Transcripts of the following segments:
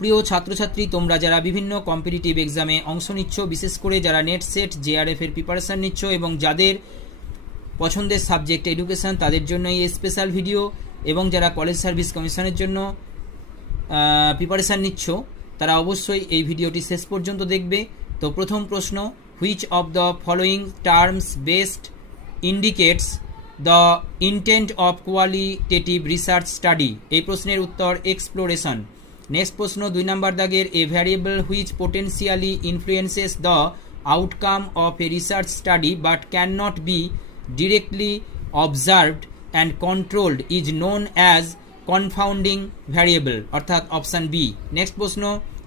প্রিয় ছাত্রছাত্রী, তোমরা যারা বিভিন্ন কম্পিটিটিভ এক্সামে অংশ নিচ্ছ, বিশেষ করে যারা নেট সেট জেআরএফ এর প্রিপারেশান নিচ্ছ এবং যাদের পছন্দের সাবজেক্ট এডুকেশন, তাদের জন্য এই স্পেশাল ভিডিও, এবং যারা কলেজ সার্ভিস কমিশনের জন্য প্রিপারেশান নিচ্ছ তারা অবশ্যই এই ভিডিওটি শেষ পর্যন্ত দেখবে। তো প্রথম প্রশ্ন, which of the following terms best indicates the intent of qualitative research study? এই প্রশ্নের উত্তর এক্সপ্লোরেশন। নেক্সট প্রশ্ন 2 নম্বর দাগের, a variable which potentially influences the outcome of a research study but can not be directly observed and controlled is known as confounding variable, অর্থাৎ option B. Next প্রশ্ন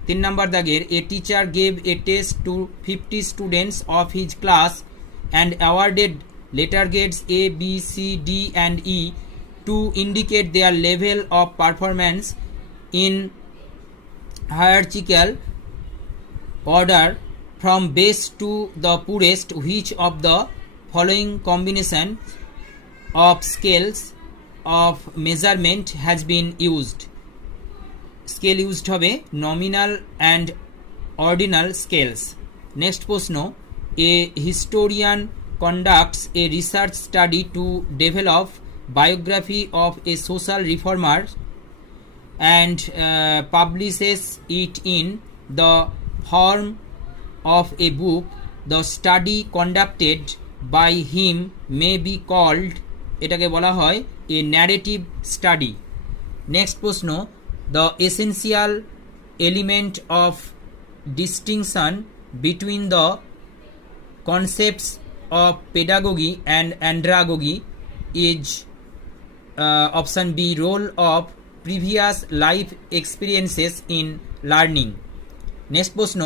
3 number দাগের, a teacher gave a test to 50 students of his class and awarded letter grades A, B, C, D and E to indicate their level of performance in hierarchical order from best to the poorest. Which of the following combination of scales of measurement has been used? Scale used হবে nominal and ordinal scales. Next প্রশ্ন, a historian conducts a research study to develop biography of a social reformer and publishes it in the form of a book. The study conducted by him may be called, এটাকে বলা হয় a narrative study. Next প্রশ্ন, the essential element of distinction between the concepts of pedagogy and andragogy is option B, role of previous life experiences in learning. Next প্রশ্ন,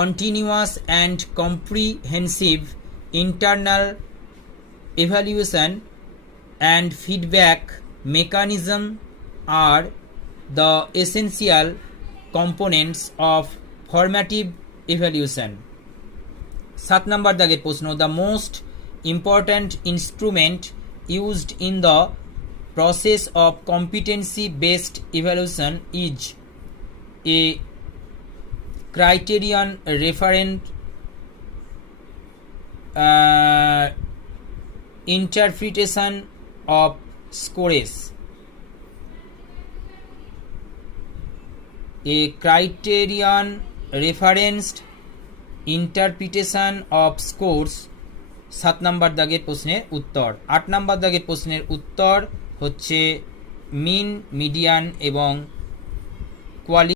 continuous and comprehensive internal evaluation and feedback mechanism are the essential components of formative evaluation. 7 number দাগের প্রশ্ন, the most important instrument used in the process of competency based evaluation is a criterion referent interpretation of scores. A criterion referenced interpretation of scores 7 number দাগের প্রশ্নের উত্তর। 8 নম্বর দাগের প্রশ্নের উত্তর হচ্ছে মিন, median এবং কোয়ালিটি।